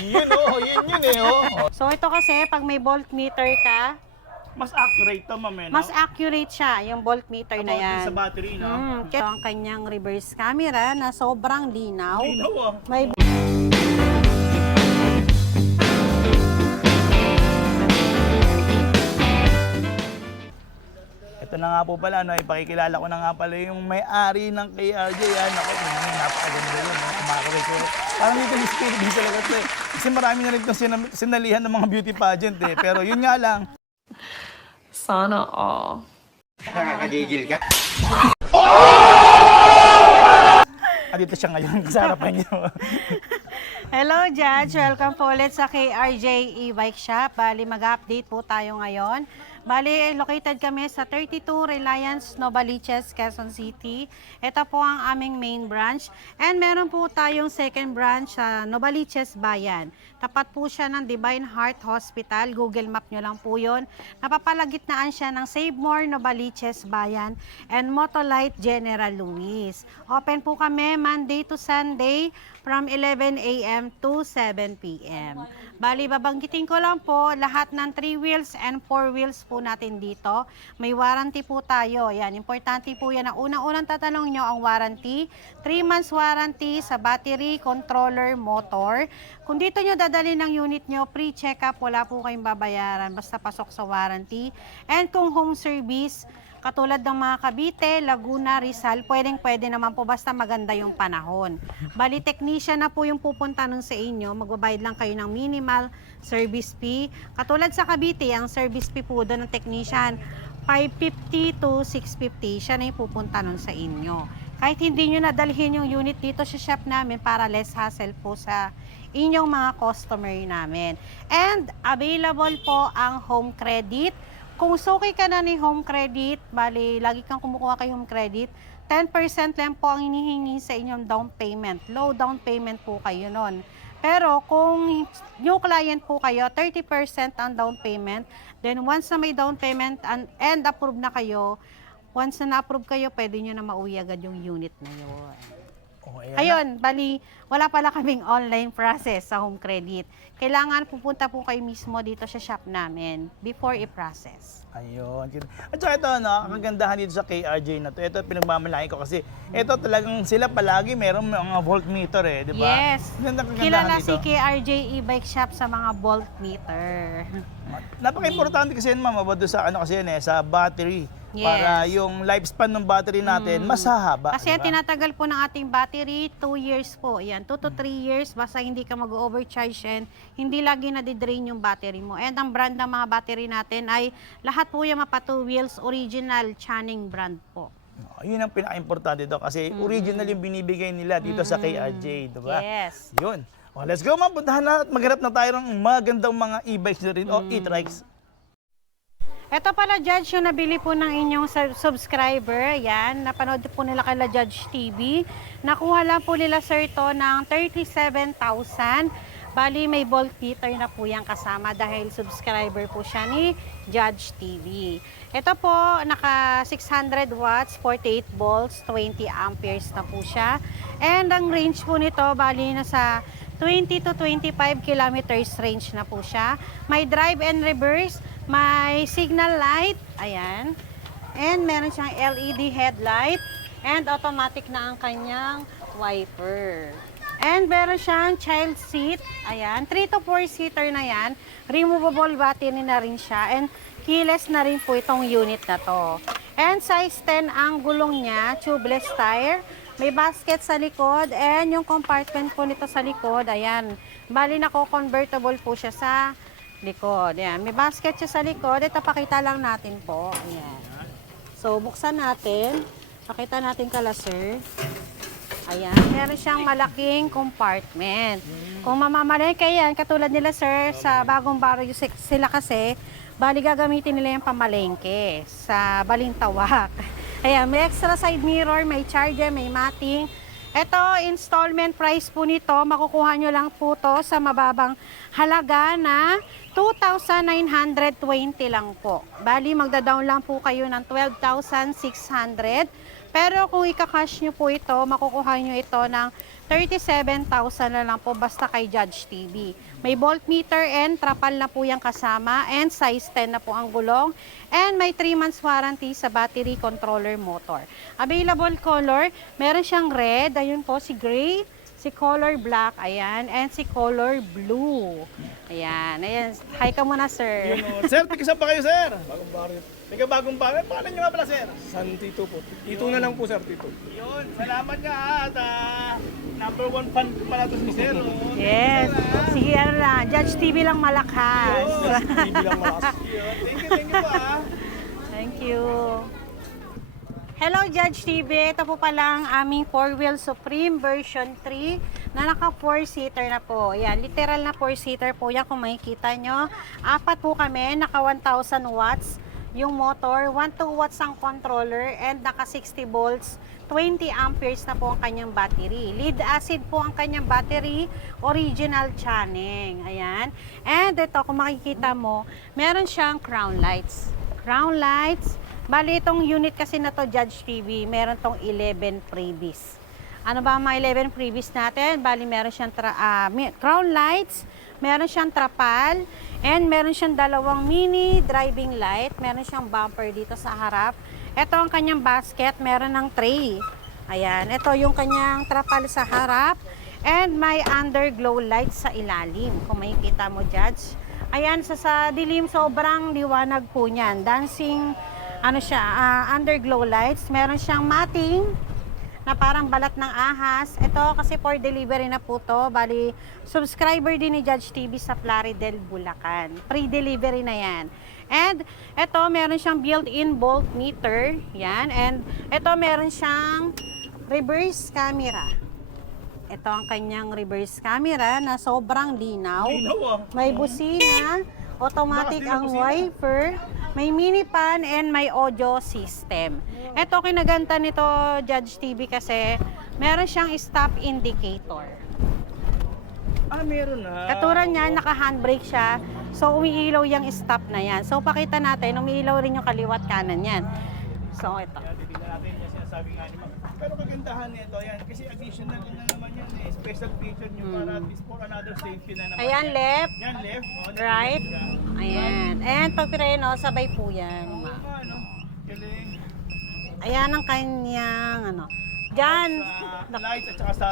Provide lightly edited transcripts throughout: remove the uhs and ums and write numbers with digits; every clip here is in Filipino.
Yun oh, yun eh oh. So ito kasi, pag may voltmeter ka, Mas accurate to, ma'am, eh, no? mas accurate siya, yung voltmeter na About din yan. sa battery, no? Ito ang kanyang reverse camera na sobrang linaw. Linaw ah. May Ito na nga po pala, no, ipakikilala ko na nga pala yung may-ari ng KRJ. Yan, ako, napakaganda yun, no? Kumakaway ko. Parang dito yung spirit din talaga ito eh. Kasi marami na rin itong sinalihan ng mga beauty pageant eh. Pero yun nga lang. Sana all. Nakakagigil ka. Dito siya ngayon sa harapan niyo. Hello, Judge. Welcome po ulit sa KRJ E-Bike Shop. Bali, mag-update po tayo ngayon. Bali, located kami sa 32 Reliance Novaliches, Quezon City. Ito po ang aming main branch. And meron po tayong second branch sa Novaliches Bayan. Tapat po siya ng Divine Heart Hospital. Google Map nyo lang po yun. Napapalagitnaan siya ng Save More Novaliches Bayan and Motolite General Luis. Open po kami Monday to Sunday from 11 a.m. to 7 p.m. Bali, babanggitin ko lang po, lahat ng 3 wheels and 4 wheels po natin dito. May warranty po tayo. Yan, importante po yan. Ang unang-unang tatanong nyo ang warranty. 3 months warranty sa battery, controller, motor. Kung dito nyo dadali ng unit nyo, pre-check-up, wala po kayong babayaran. Basta pasok sa warranty. And kung home service, katulad ng mga Cavite, Laguna, Rizal, pwede naman po basta maganda yung panahon. Bali, technician na po yung pupunta nun sa inyo. Magbabayad lang kayo ng minimal service fee. Katulad sa Cavite, ang service fee po doon ng technician, 550 to 650. Siya na yung pupunta nun sa inyo. Kahit hindi nyo nadalhin yung unit dito sa shop namin para less hassle po sa inyong mga customer namin. And available po ang home credit. Kung suki ka na ni home credit, bali, lagi kang kumukuha kay home credit, 10% lang po ang hinihingi sa inyong down payment. Low down payment po kayo nun. Pero kung new client po kayo, 30% ang down payment. Then once na may down payment and approve na kayo, once na na-approve kayo, pwede nyo na mauwi agad yung unit na yun. Oh, ayan. Ayun, bali, wala pala kaming online process sa home credit. Kailangan pupunta po kayo mismo dito sa shop namin before i-process. Ayun. At saka ito, no, ang kagandahan dito sa KRJ na to, ito pinagmamalaki ko kasi ito talagang sila palagi merong mga voltmeter eh, di ba? Yes. Yun ang kagandahan Kilala dito. si KRJ E-Bike Shop sa mga voltmeter. Napaka-importante kasi yun, ma'am, about doon sa ano kasi yun eh, sa battery. Yes. Para yung lifespan ng battery natin mas hahaba. Kasi ang diba? tinatagal po ng ating battery, 2 years po. Yan, 2 to 3 years, basta hindi ka mag-overcharge and hindi lagi nadidrain yung battery mo. And ang brand ng mga battery natin ay lahat po yung mapa 2 wheels, original Channing brand po. Yun ang pinaka-importante dito kasi original yung binibigay nila dito sa KRJ, diba? Yes. Yun. O, let's go, ma'am. Puntahan na at maghanap na tayo ng magandang mga e-bikes na rin o e-trikes. Ito pala, Judge, yung nabili po ng inyong subscriber. Yan, napanood po nila kay Judge TV. Nakuha lang po nila, sir, to ng 37,000. Bali, may voltmeter na po yan kasama dahil subscriber po siya ni Judge TV. Ito po, naka 600 watts, 48 volts, 20 amperes na po siya. And ang range po nito, bali, nasa 20 to 25 kilometers range na po siya. May drive and reverse, may signal light, ayan. And meron siyang LED headlight and automatic na ang kanyang wiper. And meron siyang child seat, ayan. 3 to 4 seater na yan. Removable battery na rin siya and keyless na rin po itong unit na to. And size 10 ang gulong niya, tubeless tire. May basket sa likod and yung compartment po nito sa likod, ayan. Bali nako-convertible po siya sa likod. Ayan. May basket siya sa likod. Ito pakita lang natin po. Ayan. So buksan natin. Pakita natin kala sir. Ayan. Meron siyang malaking compartment. Kung mamamalengke yan, katulad nila sir, sa bagong barrio sila kasi, bali gagamitin nila yung pamalengke sa Balintawak. Ayan, may extra side mirror, may charger, may mating. Ito, installment price po nito, makukuha nyo lang po to sa mababang halaga na 2,920 lang po. Bali, magda-down lang po kayo ng 12,600 Pero kung ika-cash nyo po ito, makukuha nyo ito ng 37,000 na lang po basta kay Judge TV. May voltmeter and trapal na po yung kasama and size 10 na po ang gulong. And may 3 months warranty sa battery controller motor. Available color, meron siyang red, ayun po si gray, si color black, ayan, and si color blue. Ayan, ayan. Hi ka muna, sir. Yun, sir, tikisan pa kayo, sir. Bagong barret. Teka, bagong barret. Pangalan nyo nga pala, sir? San Tito po. Tito na lang po, sir, Tito. Yun, salamat nga at number 1 fan ko pala to si sir. Oh. Yes. Sige, ano lang, Judge TV lang malakas. Hindi lang malakas. Yun, thank you pa. Thank you. Hello, Judge TV. Ito po pala ang aming 4-wheel Supreme version 3 na naka 4-seater na po. Yan, literal na 4-seater po yan kung makikita nyo. 4 po kami, naka 1,000 watts yung motor, 1 watts ang controller, and naka 60 volts, 20 amperes na po ang kanyang battery. Lead acid po ang kanyang battery, original Channing. Ayan. And ito, kung makikita mo, meron siyang crown lights. Crown lights. Bali, itong unit kasi na to, Judge TV, meron tong 11 freebies. Ano ba ang mga 11 freebies natin? Bali, meron siyang crown lights, meron siyang trapal, and meron siyang 2 mini driving light, meron siyang bumper dito sa harap. Ito ang kanyang basket, meron ng tray. Ayan, ito yung kanyang trapal sa harap, and may underglow light sa ilalim. Kung makikita mo, Judge. Ayan, sa dilim, sobrang liwanag po niyan. Dancing, ano siya, underglow lights. Meron siyang matting na parang balat ng ahas. Ito kasi for delivery na po to. Bali, subscriber din ni Judge TV sa Plaridel, Bulacan. Pre-delivery na yan. And ito, meron siyang built-in voltmeter. Yan. And ito, meron siyang reverse camera. Ito ang kanyang reverse camera na sobrang linaw. May busina, automatic ang wiper, may mini pan, and may audio system. Ito, kinaganda nito, Judge TV, kasi meron siyang stop indicator. Meron na. Katulad niyan, naka-handbrake siya. So, umiilaw yung stop na yan. So, pakita natin, umiilaw rin yung kaliwat kanan yan. So, ito. Yan, titignan natin yung sinasabi nga ni Ma'am. Pero kagandahan nito, yan, kasi additional na naman yan eh. Special feature nyo para at least for another safety na naman. Ayan, yan. left, Yan, left. Oh, right. siya. Ayan. And pag preno, sabay po yan. Ano? Galing. Ayan ang kanyang, ano. Diyan. Sa lights at saka sa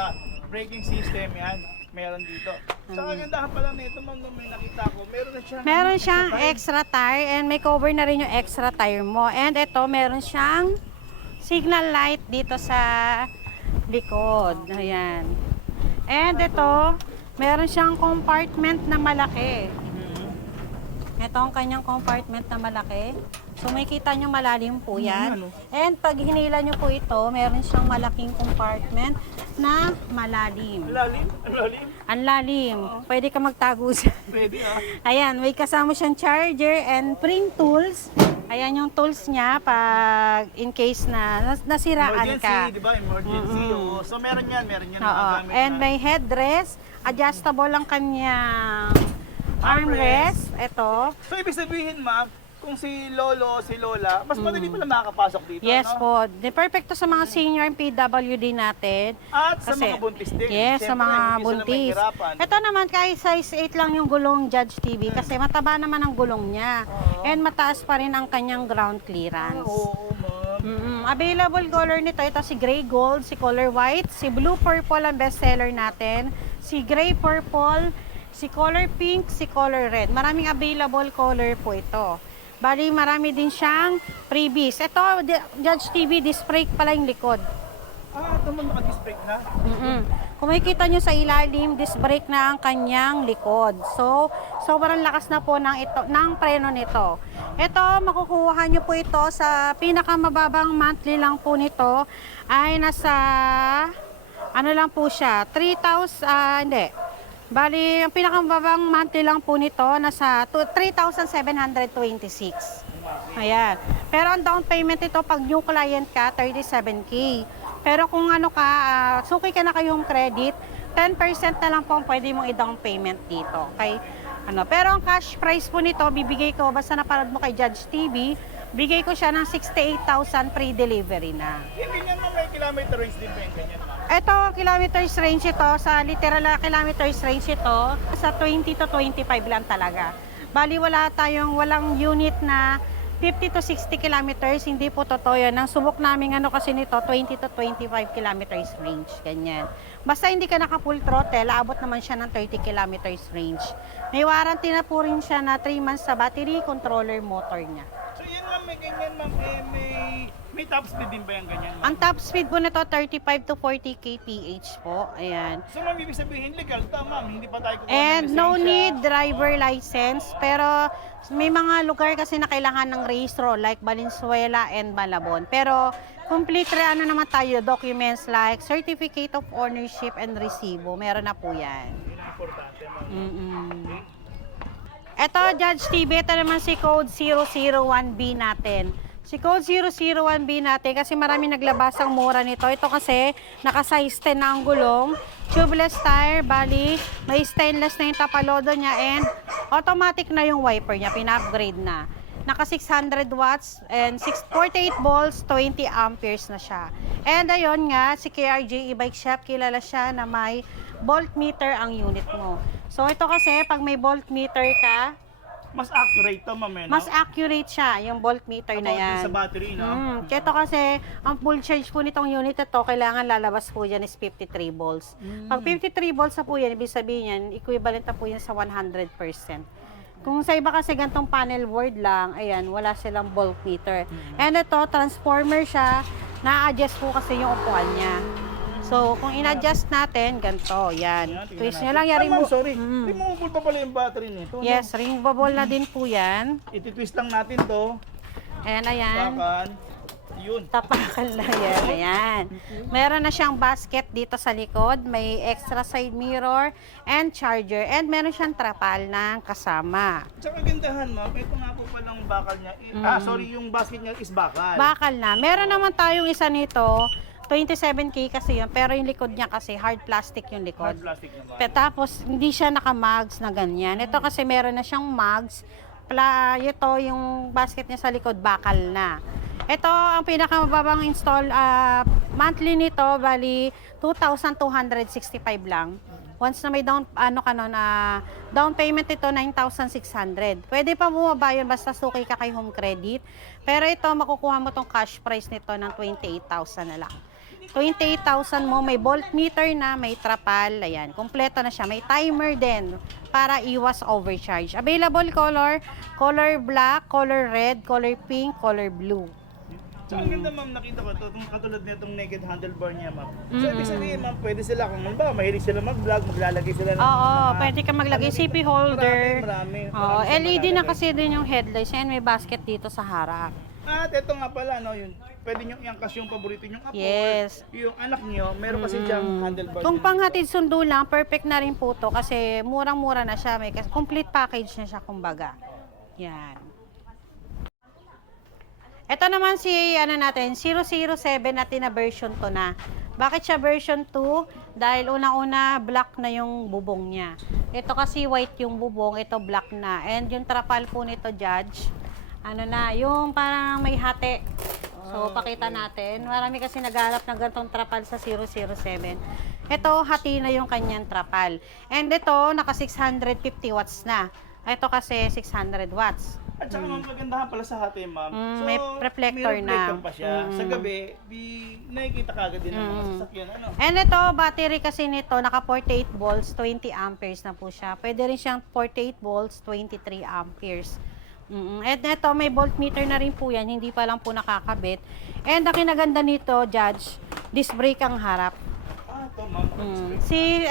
braking system, yan. Meron dito. Sa kagandahan pala nito, Ma'am, nung may nakita ko, Meron siyang extra tire and may cover na rin yung extra tire mo. And ito, meron siyang signal light dito sa likod. Ayan. And ito, meron siyang compartment na malaki. Ito ang kanyang compartment na malaki. So may kita nyo malalim po yan. And pag hinila nyo po ito, meron siyang malaking compartment na malalim. Lalim? Ang lalim? Ang lalim. Pwede ka magtago dyan. Pwede Ayan, may kasama siyang charger and spring tools. Ayan yung tools niya pag in case na nasiraan Emergency, ka. di ba? Emergency. Oo. So meron yan Oo. magagamit And na. may headrest, adjustable ang kanyang armrest. Ito. So ibig sabihin, Ma'am, kung si Lolo, si Lola, mas madali pala makakapasok dito, Yes no? po. De perfecto sa mga senior and PWD natin. At sa Kasi- mga buntis din. Yes, sa Siyempre, mga hindi sila buntis. mahihirapan. Ito naman, kahit size 8 lang yung gulong Judge TV kasi mataba naman ang gulong niya. And mataas pa rin ang kanyang ground clearance. Oo, Ma'am. Available color nito, ito si gray gold, si color white, si blue purple ang bestseller natin, si gray purple, si color pink, si color red. Maraming available color po ito. Bali, marami din siyang freebies. Ito, Judge TV, disc brake pala yung likod. Ito mo naka-display na. Kung makikita nyo sa ilalim, disc brake na ang kanyang likod. So, sobrang lakas na po ng preno nito. Ito, makukuha nyo po ito sa pinakamababang monthly lang po nito ay nasa, ano lang po siya, 3,000, hindi. Bali, ang pinakamababang monthly lang po nito nasa 3,726. Ayan. Pero ang down payment ito pag new client ka, 37K. Pero kung ano ka, suki ka na kayong credit, 10% na lang po ang pwede mong i-down payment dito. Okay? Pero ang cash price po nito, bibigay ko, basta napanood mo kay Judge TV, bigay ko siya ng 68,000 free delivery na. Yung ganyan ma'am, may kilometer range din ba yung ganyan ma'am? Ito, kilometers range ito, sa literal na kilometers range ito, sa 20 to 25 lang talaga. Bali, walang unit na 50 to 60 kilometers, hindi po totoo yan. Ang subok namin kasi nito, 20 to 25 kilometers range, ganyan. Basta hindi ka naka full throttle, aabot naman siya ng 30 kilometers range. May warranty na po rin siya na 3 months sa battery, controller, motor niya. So yan ma'am, may ganyan ma'am, may top speed din ba yung ganyan ma'am? Ang top speed po nito, 35 to 40 kph po, ayan. So ma'am, ibig sabihin legal to ma'am, hindi pa tayo kukuha ng And no lisensya. need driver license, pero may mga lugar kasi na kailangan ng rehistro like Valenzuela and Malabon. Pero complete naman tayo documents like certificate of ownership and resibo. Meron na po yan. Yun ang importante ma'am. Ito, Judge TV, ito naman si code 001B natin. Si code 001B natin kasi marami naglabas ang mura nito. Ito kasi naka-size 10 na ang gulong, tubeless tire, bali, may stainless na yung tapalodo niya and automatic na yung wiper niya, pina-upgrade na. Naka 600 watts and 48 volts, 20 amperes na siya. And ayun nga, si KRJ e-bike shop, kilala siya na may voltmeter ang unit mo. So ito kasi, pag may voltmeter ka, Mas accurate to ma'am, no? mas accurate siya, yung voltmeter na About yan. din sa battery, no? Ito kasi, ang full charge po nitong unit ito, kailangan lalabas po yan is 53 volts. Pag 53 volts na po yan, ibig sabihin yan, equivalent na po yan sa 100%. Kung sa iba kasi gantong panel board lang, ayan, wala silang voltmeter. And ito, transformer siya, na-adjust po kasi yung upuan niya. So, kung in-adjust natin, ganito, yan. Yan, tingnan Twist natin. nyo lang, yari Ma'am, mo. sorry. Removable pa pala yung battery nito. no? Yes, removable na din po yan. Iti-twist lang natin to. And ayan. Takan. Yun. Tapakan na yan. Ayan. Meron na siyang basket dito sa likod. May extra side mirror and charger. And meron siyang trapal na kasama. Tsaka gandahan ma'am, ito nga po palang bakal niya. Sorry, yung basket niya is bakal. Bakal na. Meron naman tayong isa nito. 27K kasi yun. Pero yung likod niya kasi hard plastic yung likod. Hard plastic naman. Tapos hindi siya naka-mugs na ganyan. Ito kasi meron na siyang mugs. Ito yung basket niya sa likod, bakal na. Ito ang pinakamababang install monthly nito, bali 2,265 lang. Once na may down payment ito 9,600. Pwede pa bumaba yun basta suki ka kay home credit. Pero ito makukuha mo tong cash price nito ng 28,000 na lang. 28,000 mo, may voltmeter na, may trapal, ayan, kompleto na siya. May timer din para iwas overcharge. Available color black, color red, color pink, color blue. Tsaka ang ganda ma'am, nakita ko to, katulad nitong naked handlebar niya ma'am. So ibig sabihin ma'am, pwede sila kung ba, mahilig sila mag-vlog, maglalagay sila ng Oo, pwede ka maglagay CP holder. Marami. Oo, siyang LED na malalagay. kasi din yung headlights. Ayan, may basket dito sa harap. At ito nga pala, no, yun, pwede nyo iangkas yung paborito nyong apo. Yes. Yung anak nyo, meron kasi diyang handlebar. Kung din. panghatid sundo lang, perfect na rin po to kasi murang-mura na siya. May complete package na siya, kumbaga. Yan. Ito naman si 007 natin na version 2 na. Bakit siya version 2? Dahil unang-una black na yung bubong niya. Ito kasi white yung bubong, ito black na. And yung trapal po nito, Judge, yung parang may hati. So, pakita natin. Marami kasi naghanap ng ganitong trapal sa 007. Ito, hati na yung kanyang trapal. And ito, naka 650 watts na. Ito kasi 600 watts. At saka ma'am, magandahan pala sa hati ma'am. So, may reflector may na. reflector pa siya. Sa gabi, nakikita kagad din ng mga sasakyan. Ano? And ito, battery kasi nito, naka 48 volts, 20 amperes na po siya. Pwede rin siyang 48 volts, 23 amperes. And ito, may voltmeter na rin po yan, hindi pa lang po nakakabit. And ang kinaganda nito, Judge, disc brake ang harap. Ito ma'am.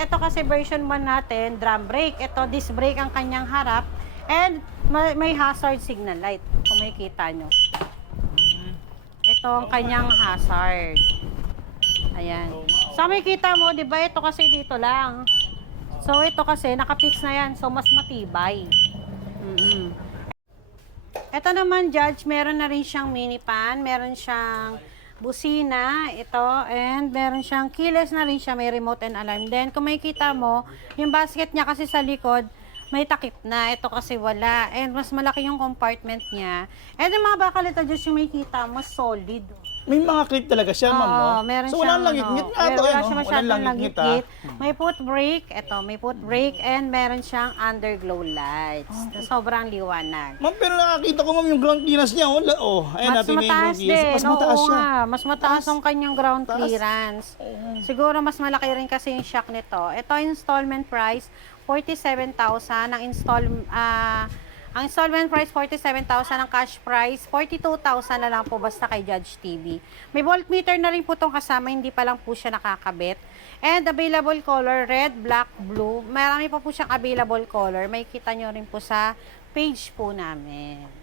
Ito kasi version 1 natin, drum brake. Ito, disc brake ang kanyang harap. And may hazard signal light, kung makikita nyo. Ito ang kanyang hazard. Ayan. So makikita mo, di ba, ito kasi dito lang. So ito kasi, nakapix na yan. So mas matibay. Ito naman, Judge, meron na rin siyang mini pan, meron siyang busina, ito, and meron siyang keyless na rin siya, may remote and alarm. Then, kung makikita mo, yung basket niya kasi sa likod, may takip na. Ito kasi wala. And mas malaki yung compartment niya. And yung mga bakal ito, just yung may kita, mas solid. May mga clip talaga siya, ma'am, no? Oo, meron So, siyang, walang langit-ngit nga to, wala ano? siya Walang masyadong langit-ngit, ah. langit-ngit. May foot brake, ito, may foot brake, and meron siyang underglow lights. Na sobrang liwanag. Ma'am, pero nakakita ko, ma'am, yung ground clearance niya. Oh, ayan Mas natin na yung mataas ground clearance. din. Mas mataas Oo siya. nga, mas mataas ang kanyang ground clearance. Siguro mas malaki rin kasi yung shock nito. Ito installment price, 47,000. Ang installment price, 47,000. Ang cash price, 42,000 na lang po basta kay Judge TV. May voltmeter na rin po itong kasama, hindi pa lang po siya nakakabit. And available color, red, black, blue. Marami pa po siyang available color. May kita nyo rin po sa page po namin.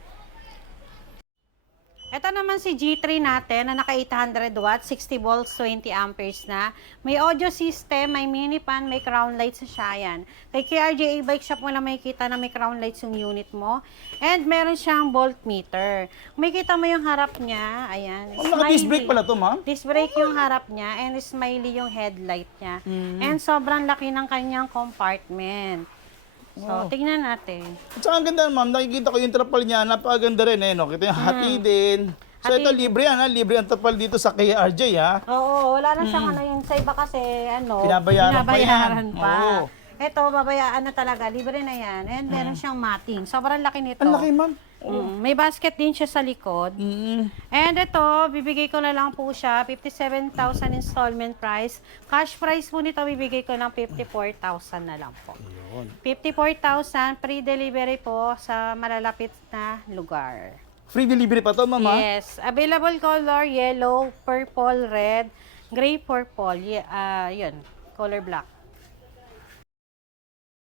Ito naman si G3 natin na naka 800 watts, 60 volts, 20 amperes na. May audio system, may mini fan, may crown lights sa siya yan. Kay KRJ Bike Shop mo lang makikita na may crown lights yung unit mo. And meron siyang voltmeter. Makikita mo yung harap niya, ayan. Oh, naka-disc brake pala to, ma'am? Disc brake yung harap niya and smiley yung headlight niya. And sobrang laki ng kanyang compartment. So, tingnan natin. At saka ang ganda, ma'am, nakikita ko yung trapal niya, napakaganda rin, eh, no? Kita yung hatidin. So, ito, libre yan, ha? Libre ang trapal dito sa KRJ, ha? Oo, wala na siyang ano, yung sa iba kasi, ano, Binabayaran pa yan. pa. Oo. Ito, babayaan na talaga, libre na yan. And meron siyang matting. Sobrang laki nito. Ang laki, ma'am. May basket din siya sa likod. And ito, bibigay ko na lang po siya, 57,000 installment price. Cash price po nito, bibigay ko ng 54,000 na lang po. 54,000, free delivery po sa malalapit na lugar. Free delivery pa to, ma'am, ha? Yes. Available color, yellow, purple, red, gray, purple. Yun, color black.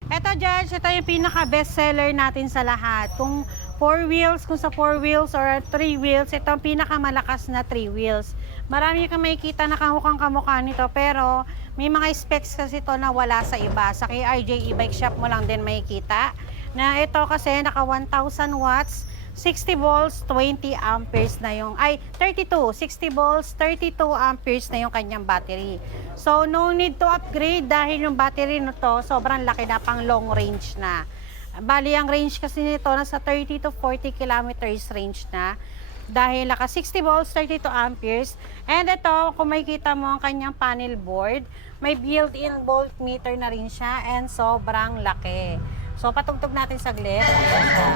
Ito, Judge, ito yung pinaka-best seller natin sa lahat. Kung 4 wheels, kung sa 4 wheels or 3 wheels, ito ang pinakamalakas na 3 wheels. Marami kang makikita na kamukang kamukha nito, pero may mga specs kasi ito na wala sa iba. Sa KRJ E-Bike Shop mo lang din makikita. Na ito kasi naka 1,000 watts, 60 volts, 20 amperes na yung, 32, 60 volts, 32 amperes na yung kanyang battery. So, no need to upgrade dahil yung battery nito sobrang laki na, pang long range na. Bali, ang range kasi nito nasa 30 to 40 kilometers range na. Dahil naka 60 volts, 32 amperes. And ito, kung makikita mo ang kanyang panel board, may built-in voltmeter na rin siya and sobrang laki. So, patugtog natin saglit. Ayan siya.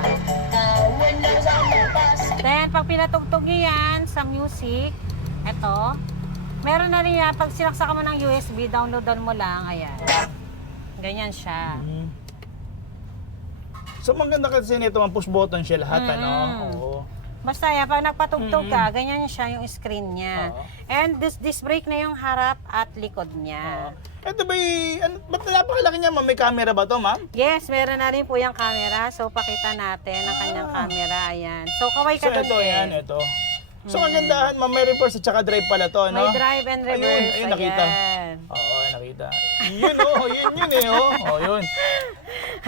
Then, pag pinatugtog nyo yan sa music, ito, meron na rin yan. Pag sinaksakan mo ng USB, downloadan mo lang. Ayan. Ganyan siya. So, maganda kasi nito, ang push button siya lahat, ano? Oo. Basta yan, pag nagpatugtog ka, ganyan siya yung screen niya. And disc brake na yung harap at likod niya. Ito ba ba't napakalaki niya, ma'am? May camera ba to, ma'am? Yes, meron na rin po yung camera. So, pakita natin ang kanyang camera. Ayan. So, kaway ka So, doon ito, yan, ito. So, ang gandahan, ma'am, may reverse at saka drive pala to, no? May drive and reverse. Ayun, nakita. Ayan. Oo, nakita. Yun, oh, yun eh, oh. Oh, yun.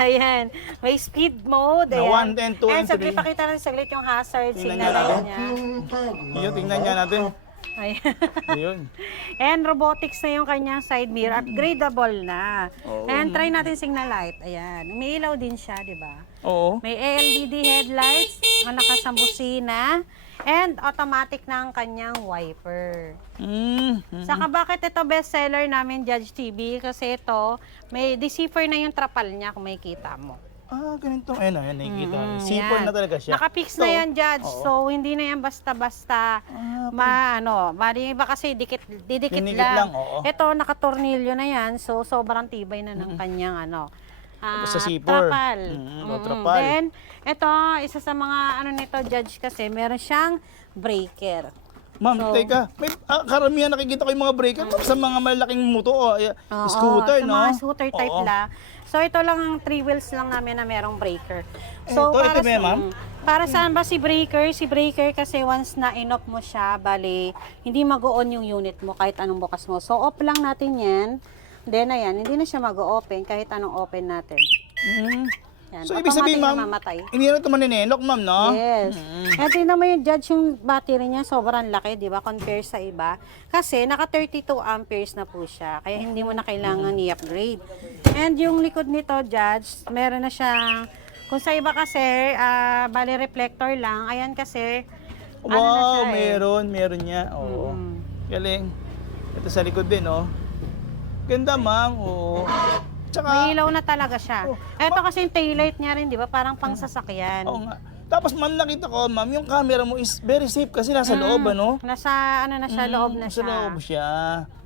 Ayan. May speed mode. Na Ayan. 1, 10, 2, and 3. saglit, pakita natin saglit yung hazard Tingnan signal niya light niya. Yun, tingnan niya natin. Ayan. Yun. And robotics na yung kanyang side mirror. Upgradable na. And try natin signal light. Ayan. May ilaw din siya, di ba? Oo. May LED headlights, malakas ang busina, and automatic na ang kanyang wiper. Saka bakit ito bestseller namin, Judge TV? Kasi ito, may deceiver na yung trapal niya kung makikita mo. Ah, ganito. Ayun, nakikita. Zipper Yan. na talaga siya. Nakapix na yan, Judge. So, hindi na yan basta-basta mali iba kasi didikit Dinikit lang. lang, oo. Ito, nakatornilyo na yan. So, sobrang tibay na ng kanyang Sa zipper. trapal. Trapal. Then, ito, isa sa mga nito, Judge, kasi meron siyang breaker. Ma'am, teka, may karamihan nakikita ko yung mga breaker sa mga malaking moto, scooter, sa no? mga scooter type Oo. lang. So, ito lang ang 3 wheels lang namin na merong breaker. So, ito ba yan, ma'am? para saan ba si breaker? Si breaker kasi once na in-off mo siya, bali, hindi mag-on yung unit mo kahit anong bukas mo. So, off lang natin yan. Then, ayan, hindi na siya mag-open kahit anong open natin. Yan, So, ibig sabihin, automatic ma'am, namamatay. hindi na ito maninenok, ma'am, no? Yes. At tingnan mo yung judge, yung battery niya sobrang laki, di ba? Compare sa iba. Kasi naka 32 amperes na po siya. Kaya hindi mo na kailangan i-upgrade. And yung likod nito, judge, meron na siyang, kung sa iba kasi, bali reflector lang. Ayan kasi, ano na siya Wow, meron niya. Oo. Galing. Ito sa likod din, oh. Ganda, ma'am. Oo. Tsaka, May ilaw na talaga siya. Oh, Ito kasi yung taillight niya rin, di ba? Parang pang sasakyan. oo nga. Tapos, ma'am, nakita ko, ma'am, yung camera mo is very safe kasi nasa loob, ano? Nasa, ano na siya, loob na Sa siya. loob siya.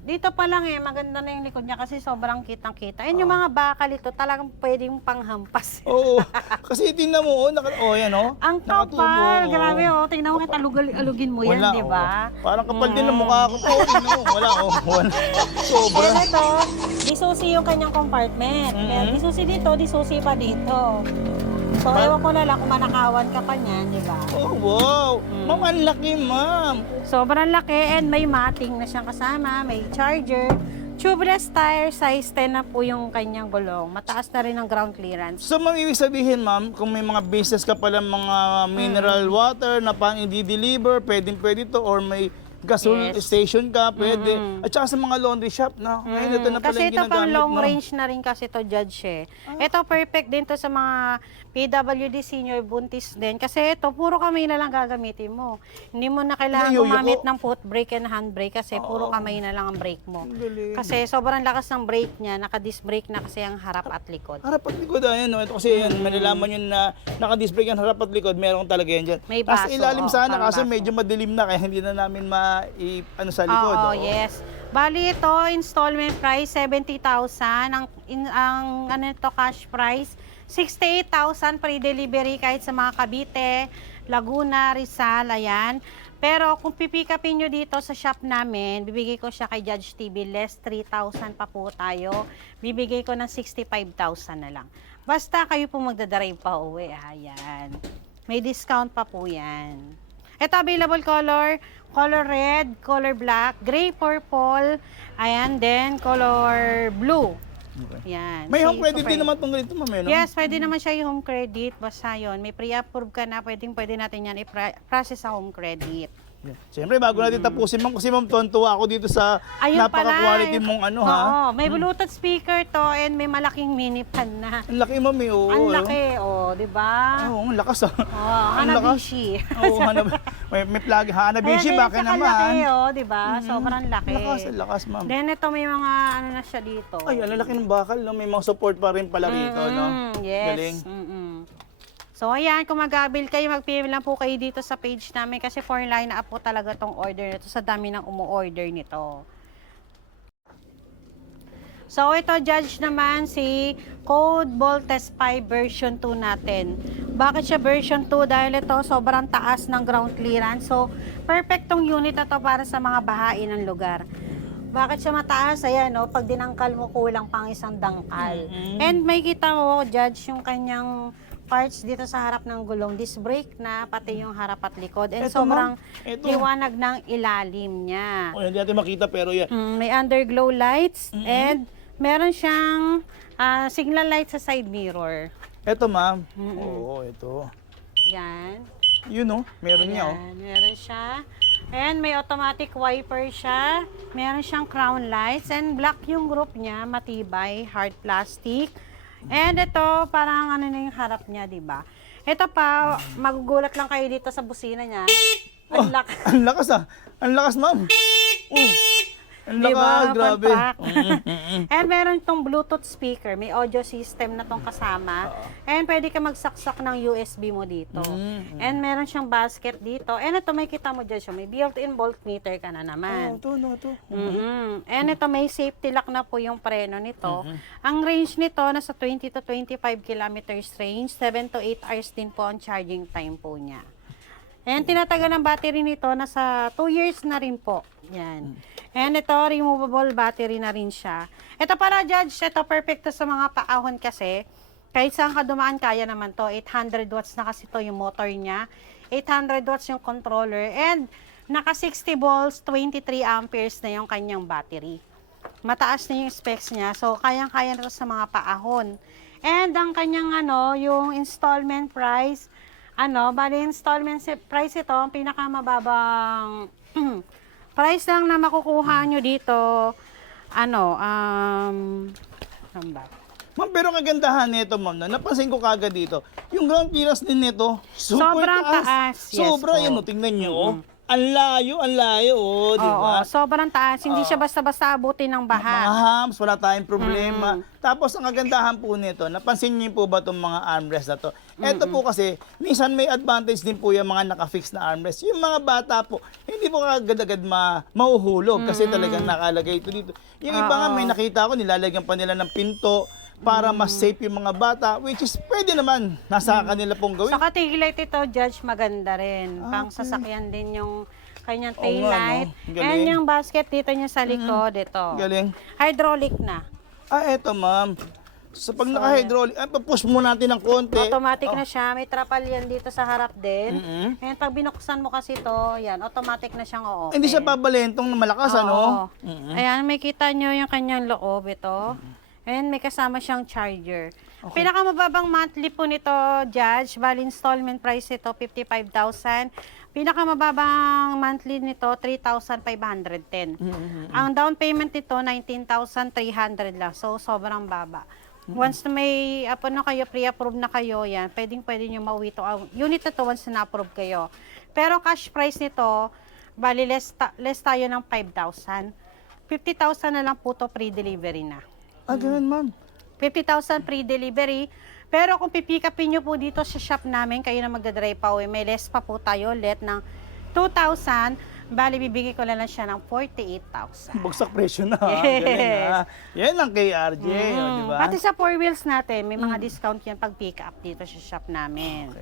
Dito pa lang maganda na yung likod niya kasi sobrang kitang-kita. Yan yung mga bakal ito, talagang pwedeng panghampas. Oo. Kasi tingnan mo, yan, oh. Ang Nakatubo, kapal, oo. grabe tingnan mo kita, alugin mo yan, Wala, di ba? oh. Parang kapal din ang mukha ko. Oo, wala, oh. Wala. Sobra. And ito, disusi yung kanyang compartment. Kaya disusi dito, disusi pa dito. So, ewan ko na lang kung manakawan ka pa niyan, di ba? Oh, wow. Ma'am, ang laki, ma'am. Sobrang laki and may mating na siyang kasama, may charger. Tubeless tire, size 10 na po yung kanyang gulong. Mataas na rin ang ground clearance. So, ma'am, ibig sabihin, ma'am, kung may mga business ka pala mga mineral water na pang i-deliver, pwede to, or may gasol Yes. station ka, pwede. At saka sa mga laundry shop na, ngayon ito na pala Kasi yung ito pang ginagamit, long no? range na rin kasi to judge eh. Ito perfect din to sa mga PWD senior buntis din. Kasi ito, puro kamay na lang gagamitin mo. Hindi mo na kailangan Ay, gumamit yuko. ng foot brake and hand brake kasi puro kamay na lang ang brake mo. Ang galing. Kasi sobrang lakas ng brake niya, naka-disc brake na kasi ang harap at likod. Harap at likod, ayan, no? Ito kasi yan, malalaman yun na naka-disc brake yan, harap at likod, meron talaga yan dyan. May Tapos baso, ilalim sana, parang kasi baso. medyo madilim na, kaya hindi na namin ano sa likod. Oo, oo. yes. Bali ito, installment price 70,000. Ang ano ito, cash price 68,000 pre-delivery kahit sa mga Cavite, Laguna, Rizal, ayan. Pero kung pipikapin nyo dito sa shop namin, bibigay ko siya kay Judge TV, less 3,000 pa po tayo. Bibigay ko ng 65,000 na lang. Basta kayo po magdadrive pa uwi, ayan. May discount pa po yan. Ito available color red, color black, gray, purple, ayan, then color blue. Okay. Yan. May home Shades credit of din red. naman itong ganito, ma'am, eh, no? Yes, pwede naman siya yung home credit. Basta yun, may pre-approve ka na, pwede natin yan i-process sa home credit. Yeah. Siyempre, bago natin tapusin, ma'am, kasi ma'am, tontuwa ako dito sa Ayun napaka-quality mong ano, ha? Oo, may Bluetooth speaker to and may malaking mini pan na. Ang laki, ma'am, eh. Oo, Ang ano? laki, di ba? Oo, ang lakas, ah. Oh, Ang lakas. Hanabishi. Oo, may plug. Hanabishi, Ayan, baka sa naman. kalaki, di ba? Sobrang laki. Ang lakas, ma'am. Then ito may mga ano na siya dito. Ay, ang laki ng bakal, no? May mga support pa rin pala rito, no? Yes. Galing. So, ayan, kung mag-abil kayo, mag-PM lang po kayo dito sa page namin kasi for line up po talaga tong order nito sa dami ng umu-order nito. So, ito, judge naman si Code Voltes 5 version 2 natin. Bakit siya version 2? Dahil ito, sobrang taas ng ground clearance. So, perfect tong unit na to para sa mga bahain ng lugar. Bakit siya mataas? Ayan, no? Pag dinangkal mo, kulang pang isang dangkal. And may kita mo, judge, yung kanyang parts dito sa harap ng gulong. Disc brake na, pati yung harap at likod. And Eto, sobrang ma'am. Eto. liwanag ng ilalim niya. Oh, hindi natin makita, pero yan. May underglow lights and meron siyang signal light sa side mirror. Eto, ma'am. Oo, ito. Yan. Yun, no? Meron niya, oh. Ayan, meron siya. And may automatic wiper siya. Meron siyang crown lights. And black yung group niya. Matibay, hard plastic. And ito, parang ano na yung harap niya, di ba? Ito pa, magugulat lang kayo dito sa busina niya. Ang lakas. Ang lakas, ah. Ang lakas, ma'am. Ang lakas, Diba? grabe. Pantrack. And meron itong Bluetooth speaker. May audio system na tong kasama. And pwede ka magsaksak ng USB mo dito. And meron siyang basket dito. And ito, may kita mo dyan siya. May built-in voltmeter ka na Oh, naman. ito, no, ito. And ito, may safety lock na po yung preno nito. Ang range nito, nasa 20 to 25 kilometers range. 7 to 8 hours din po ang charging time po niya. And tinatagal ng battery nito, nasa 2 years na rin po. Yan. And ito, removable battery na rin siya. Ito para, Judge, ito perfect to sa mga paahon kasi. Kahit saan ka dumaan, kaya naman to. 800 watts na kasi to yung motor niya. 800 watts yung controller. And naka 60 volts, 23 amperes na yung kanyang battery. Mataas na yung specs niya. So, kayang-kaya na to sa mga paahon. And ang kanyang yung installment price, bali installment price ito, ang pinakamababang price lang na makukuha nyo dito, saan ba? Ma'am, pero kagandahan nito, ma'am, na napansin ko kagad dito, yung ground clearance din nito, super Sobrang taas. Yes Sobra, po. yan, tingnan nyo, oh. Ang layo, oh, di ba? Oo, sobrang taas. Hindi siya basta-basta abutin ng Mga baha. hams, wala tayong problema. Tapos ang kagandahan po nito, napansin niyo po ba itong mga armrest na to? Ito po kasi, minsan may advantage din po yung mga naka-fix na armrest. Yung mga bata po, hindi po agad-agad mauhulog kasi talagang nakalagay ito dito. Yung iba nga, may nakita ko, nilalagyan pa nila ng pinto para mas safe yung mga bata, which is pwede naman, nasa kanila pong gawin. Sa taillight ito, Judge, maganda rin. Pang sasakyan din yung kanyang taillight. Oo nga, no? Galing. And yung basket dito niya sa likod, ito. Galing. Hydraulic na. Eto ma'am. So pag naka-hydraulic, push mo natin ng konti. Automatic na siya. May trapal yan dito sa harap din. Mm-mm. And pag binuksan mo kasi ito, yan, automatic na siyang o-open. Hindi siya babalentong na malakas, ano? Oo. Ayan, may kita nyo yung kanyang loob ito. And may kasama siyang charger. Pinakamababang monthly po nito, Judge, bali installment price ito, 55,000. Pinakamababang monthly nito, 3,510. Ang down payment nito, 19,300 lang. So, sobrang baba. Once na may kayo, pre-approve na kayo, yan, pwede nyo mauwi ito. Unit na to once na na-approve kayo. Pero cash price nito, bali less tayo ng 5,000. 50,000 na lang po to pre-delivery na. Ganun, ma'am. 50,000 pre-delivery. Pero kung pipick upin nyo po dito sa shop namin, kayo na magdadrive pa uwi, may less pa po tayo, let ng 2,000, bali bibigay ko lang siya ng 48,000. Bagsak presyo na. Yes. Galing, ha? Yan ang KRJ, di ba? Pati sa 4 wheels natin, may mga discount yan pag pick up dito sa shop namin.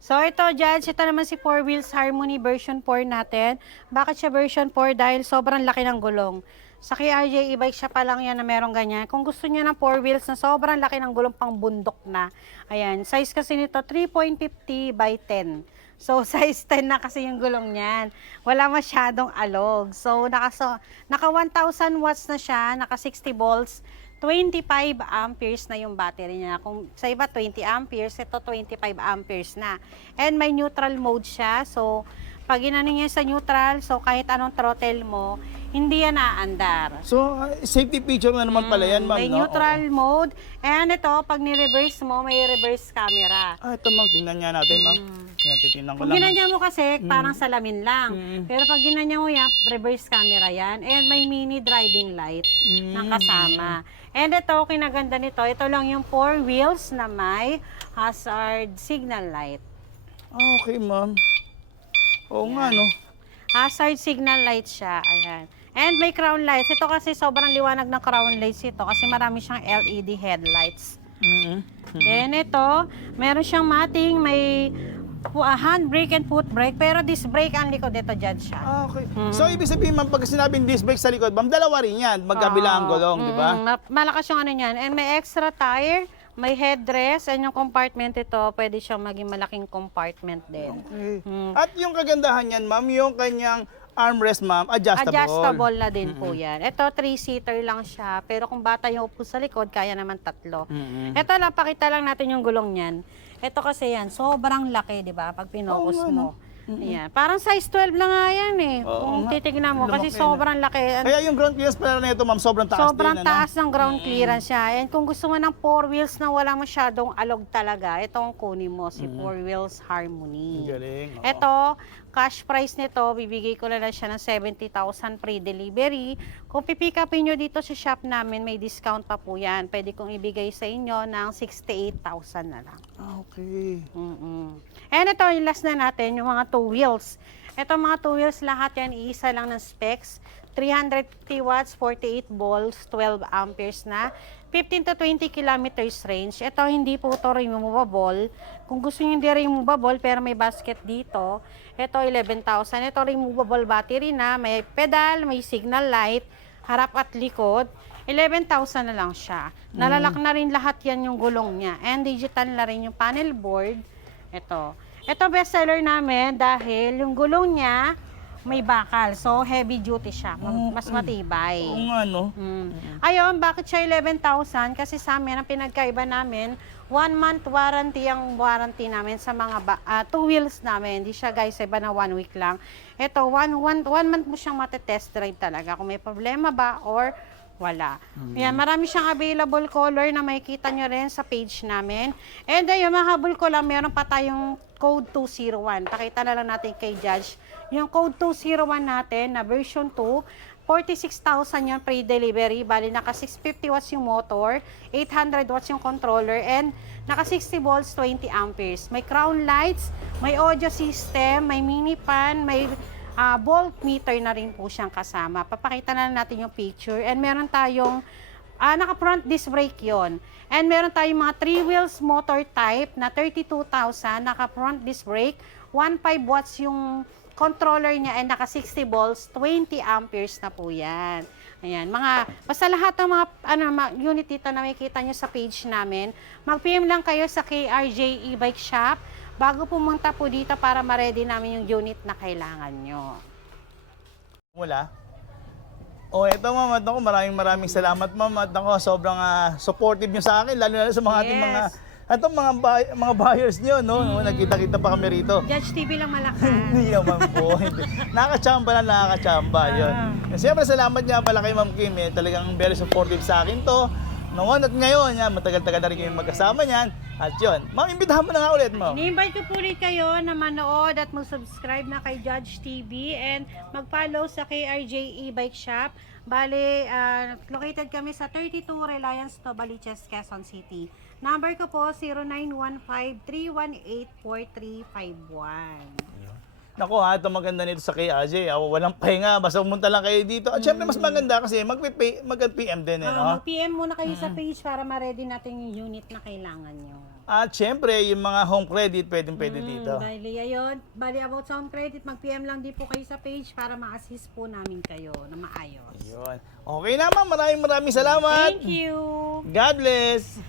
So ito, Judge, ito naman si 4 Wheels Harmony version 4 natin. Bakit siya version 4? Dahil sobrang laki ng gulong. Sa KRJ e-bike siya pa lang yan na merong ganyan. Kung gusto niya ng 4 wheels na sobrang laki ng gulong pang bundok na. Ayan, size kasi nito 3.50 by 10. So size 10 na kasi yung gulong niyan. Wala masyadong alog. So naka 1,000 watts na siya, naka 60 volts. 25 amperes na yung battery niya. Kung sa iba 20 amperes, ito 25 amperes na. And may neutral mode siya. So pag inano niya sa neutral, so kahit anong throttle mo, hindi yan aandar. So, safety feature na naman pala yan, ma'am, May no? neutral mode. And ito, pag ni-reverse mo, may reverse camera. Ito, ma'am. Tingnan nga natin, ma'am. Yan, titingnan ko Kung lang. ginanya mo kasi, parang salamin lang. Pero pag ginanya mo yan, reverse camera yan. And may mini driving light na kasama. And ito, kinaganda nito, ito lang yung 4 wheels na may hazard signal light. Okay, ma'am. Oo nga, no? Hazard signal light siya. Ayan. And may crown lights. Ito kasi sobrang liwanag ng crown lights ito kasi marami siyang LED headlights. Then ito, meron siyang mating, may handbrake and foot brake, pero disc brake ang likod ito, Judge siya. Okay. So, ibig sabihin, ma'am, pag sinabing disc brake sa likod, ma'am, dalawa rin yan. Magkabila ang gulong, di ba? Malakas yung ano niyan. And may extra tire, may headrest, and yung compartment ito, pwede siyang maging malaking compartment din. Okay. At yung kagandahan yan, ma'am, yung kanyang armrest, ma'am, adjustable. Adjustable na din po yan. Ito, 3-seater lang siya. Pero kung bata yung upo sa likod, kaya naman 3. Ito lang, pakita lang natin yung gulong niyan. Ito kasi yan, sobrang laki, di ba? Pag pinokus mo. Ayan. Parang size 12 na nga yan eh. Kung titignan mo, kasi sobrang laki. Kaya yung ground clearance pala na ito, ma'am, sobrang taas Sobrang din. taas ng ground clearance siya. And kung gusto mo ng 4 wheels na wala masyadong alog talaga, ito ang kunin mo, si 4 Wheels Harmony. Galing. Ito, cash price nito, bibigay ko lang siya ng 70,000 pre-delivery. Kung pipick upin nyo dito sa shop namin, may discount pa po yan. Pwede kong ibigay sa inyo ng 68,000 na lang. Okay. And ito, yung last na natin, yung mga 2 wheels. Ito mga 2 wheels, lahat yan, iisa lang ng specs. 350 watts, 48 volts, 12 amperes na. 15 to 20 kilometers range. Ito, hindi po ito removable. Kung gusto nyo hindi removable, pero may basket dito, ito 11,000. Ito removable battery na, may pedal, may signal light, harap at likod. 11,000 na lang siya. Nalalak na rin lahat yan yung gulong niya. And digital na rin yung panel board. Ito. Ito bestseller namin dahil yung gulong niya, may bakal. So, heavy duty siya. Mas matibay. Oo nga, no? Ayun, bakit siya 11,000? Kasi sa amin, ang pinagkaiba namin, 1 month warranty ang warranty namin sa mga 2 wheels namin. Hindi siya guys, iba na 1 week lang. Ito, 1 month mo siyang matetest drive talaga. Kung may problema ba or wala. Yan, marami siyang available color na makikita nyo rin sa page namin. And ayun, mahabol ko lang, meron pa tayong code 201. Pakita na lang natin kay Judge. Yung code 201 natin na version 2, 46,000 yung pre-delivery. Bali, naka 650 watts yung motor, 800 watts yung controller, and naka 60 volts, 20 amperes. May crown lights, may audio system, may mini fan, may voltmeter na rin po siyang kasama. Papakita na natin yung picture. And meron tayong, naka-front disc brake yon. And meron tayong mga 3 wheels motor type na 32,000, naka-front disc brake, 1.5 watts yung controller niya, and naka 60 volts, 20 amperes na po yan. Ayan, basta lahat ng mga unit dito na makikita nyo sa page namin, mag-PM lang kayo sa KRJ E-Bike Shop bago pumunta po dito para ma-ready namin yung unit na kailangan nyo. Wala. Eto ma'am, at ako maraming salamat ma'am, at ako sobrang supportive nyo sa akin, lalo sa mga ating mga buyers nyo, no? Nagkita-kita pa kami rito. Judge TV lang malakas. Hindi naman po. Nakakachamba yun. Siyempre, salamat nga pala kay Ma'am Kim. Talagang very supportive sa akin to. Noon at ngayon, matagal-tagal na rin kami magkasama niyan. At yun, ma'am, imbitahan mo na nga ulit, ma'am. Ini-invite ko po ulit kayo na manood at mag-subscribe na kay Judge TV and mag-follow sa KRJ E-Bike Shop. Bale, located kami sa 32 Reliance Novaliches, Quezon City. Number ko po, 0915-318-4351. Naku ito maganda nito sa KRJ. Walang pahinga, basta pumunta lang kayo dito. At syempre, mas maganda kasi mag-PM din. Mag-PM muna kayo sa page para ma-ready natin yung unit na kailangan nyo. At syempre, yung mga home credit, pwedeng-pwede dito. Bali, about sa home credit, mag-PM lang din po kayo sa page para ma-assist po namin kayo na maayos. Yun. Okay na ma'am, maraming salamat. Thank you! God bless!